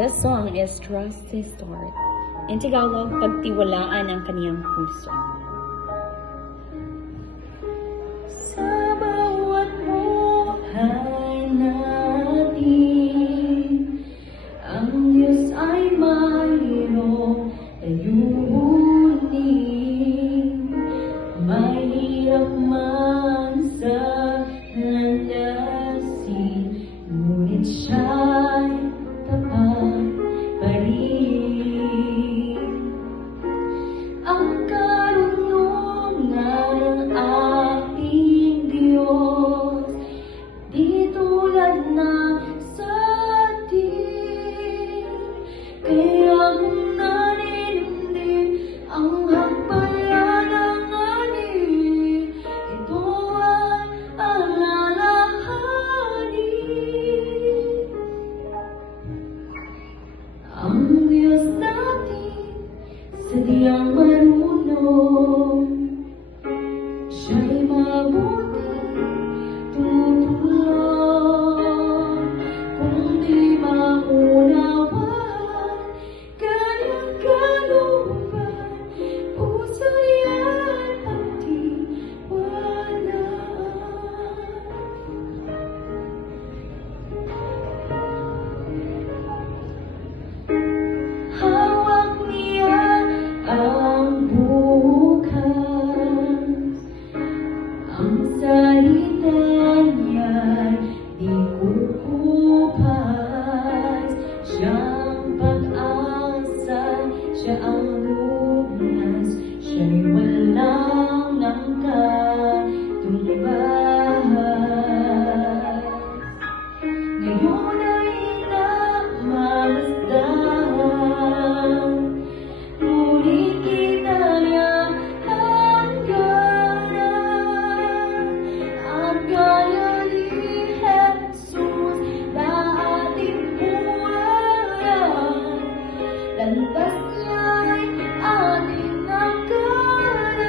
This song is Trust His Heart. In Tagalog, pagtiwalaan ang kaniyang puso. Sa bawat buhay natin, ang Diyos ay mayroong layunin. Mahirap man sa landasin, ngunit siya'y tapat pa rin. Ang karunungan ng ating Diyos, di tulad ng sa atin. Kaya kung naninindig ang hagpayan ng anin, ito ay alalahanin. Ang Diyos natin, sadyang marunong, siya'y mabuti, tutulong. Kung di maunawahan, kanyang kalooban, puso niya'y pagtiwalaan. Hawak niya ang bukas, ang salita niya'y di kukupas. Siyang pag-asa, siya ang lunas, siya'y walang nangkatumbas. Ngayon ay namamasdan, ngunit kita niya hangganan. At gaya ni Jesus na ating buhayan, landas niya'y ating nakaran.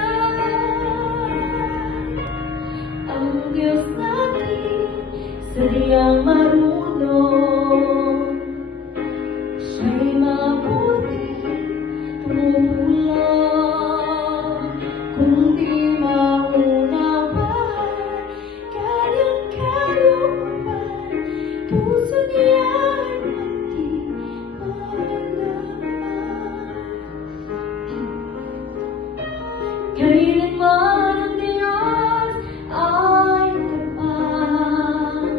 Ang Diyos natin, sadyang marunong, siya'y mabuti, tutulong. Kung di maunawahan, kanyang kalooban, puso niya'y magtiwala. Kailanman ang Diyos ay tapat,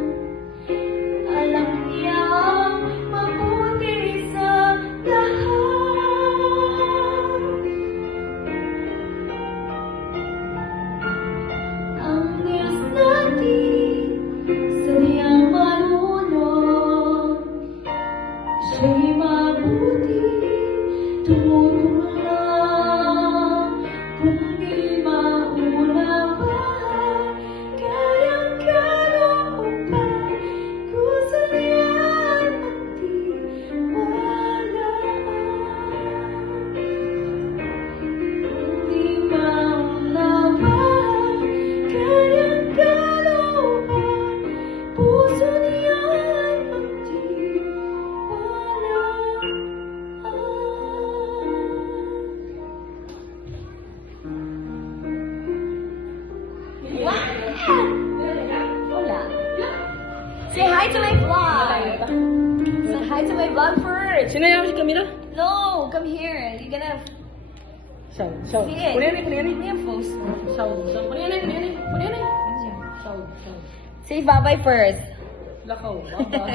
alam niyang mabuti sa lahat. Ang Diyos natin, sadyang marunong, siya'y mabuti, tutulong. Kung di maunawahan, kanyang kalooban, puso niya'y magtiwalaan. Kung di maunawahan, kanyang kalooban, puso niya'y magtiwalaan. Hola. Say hi to my vlog. Say hi to my vlog first. Sino yung si Camila? No, come here. You're gonna Show. see it. Hindi yung post. Show. Show. Say bye-bye first. Lakaw. Baba.